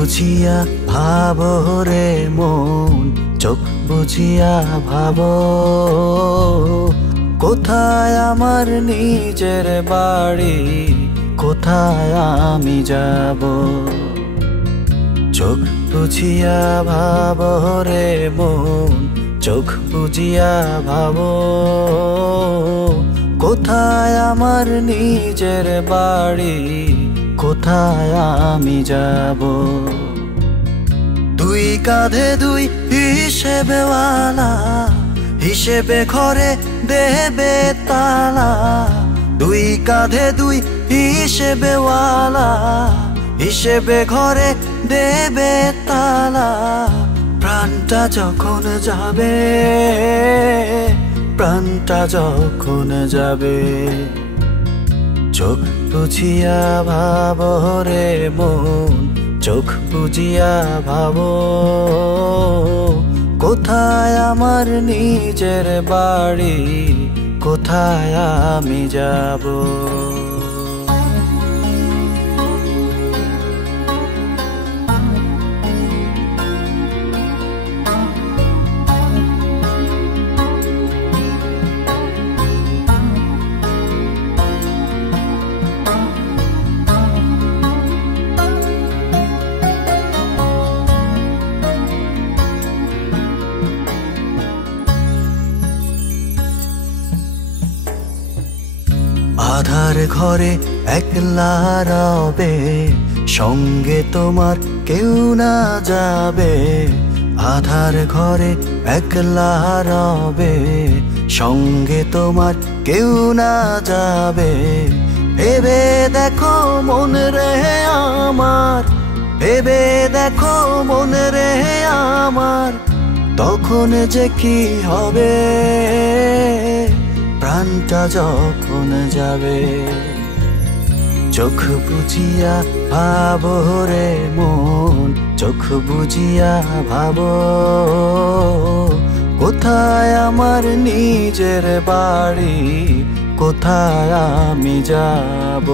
বুঝিয়া ভাবো রে মন, চোখ বুঝিয়া ভাবো। কোথায় আমার নিজের বাড়ি, কোথায় আমি যাব? চোখ বুঝিয়া ভাবো রে মন, চোখ বুঝিয়া ভাবো। কোথায় আমার নিজের বাড়ি, কোথায় আমি যাব? দুই কাঁধে দুই হিসেবেওয়ালা, হিসেবে ঘরে দেবে তালা। দুই কাঁধে দুই হিসেবেওয়ালা, হিসেবে ঘরে দেবে তালা। প্রাণটা যখন যাবে, প্রাণটা যখন যাবে, চোখ বুঝিয়া ভাবো রে মন, চোখ বুঝিয়া ভাবো। কোথায় আমার নিজের বাড়ি, কোথায় আমি যাব? আধার ঘরে একলা রবে, সঙ্গে তোমার কেউ না যাবে। আধার ঘরে একলা রবে, সঙ্গে তোমার কেউ না যাবে। ভেবে দেখো মন রে আমার, ভেবে দেখো মন রে আমার, তখন যে কি হবে প্রাণটা যখন যাবে। চোখ বুঝিয়া ভাবো রে মন, চোখ বুঝিয়া ভাবো। কোথায় আমার নিজের বাড়ি, কোথায় আমি যাব?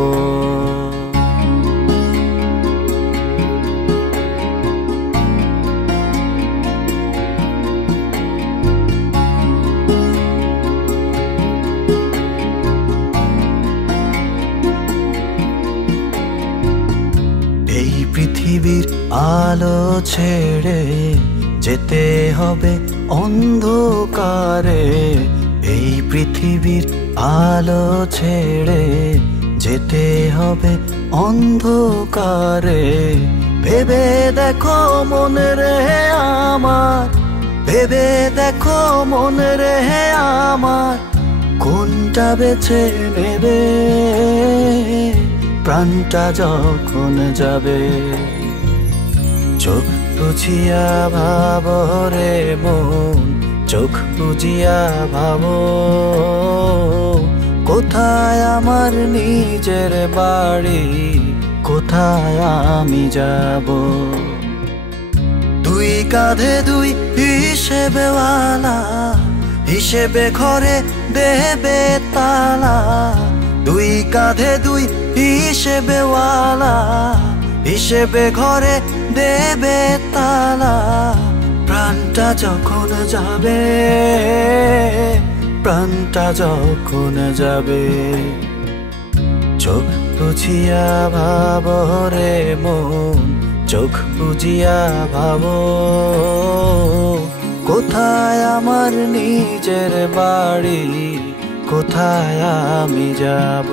পৃথিবীর আলো ছেড়ে যেতে হবে অন্ধকারে। এই পৃথিবীর আলো ছেড়ে যেতে হবে অন্ধকারে। ভেবে দেখো মন রে আমার, ভেবে দেখো মন রে আমার, কোনটা বেছে নেবে প্রাণটা যখন যাবে। চোখ বুঝিয়া ভাবো রে মন, চোখ বুঝিয়া ভাবো। কোথায় আমার নিজের বাড়ি, কোথায় আমি যাব? দুই কাঁধে দুই হিসেবেওয়ালা, হিসেবে ঘরে দেবে তালা। দুই কাঁধে দুই হিসেবেওয়ালা, হিসেবে ঘরে দেবে তালা। প্রাণটা যখন যাবে, প্রাণটা যখন যাবে, চোখ বুঝিয়া ভাবো রে মন, চোখ বুঝিয়া ভাবো। কোথায় আমার নিজের বাড়ি, কোথায় আমি যাব?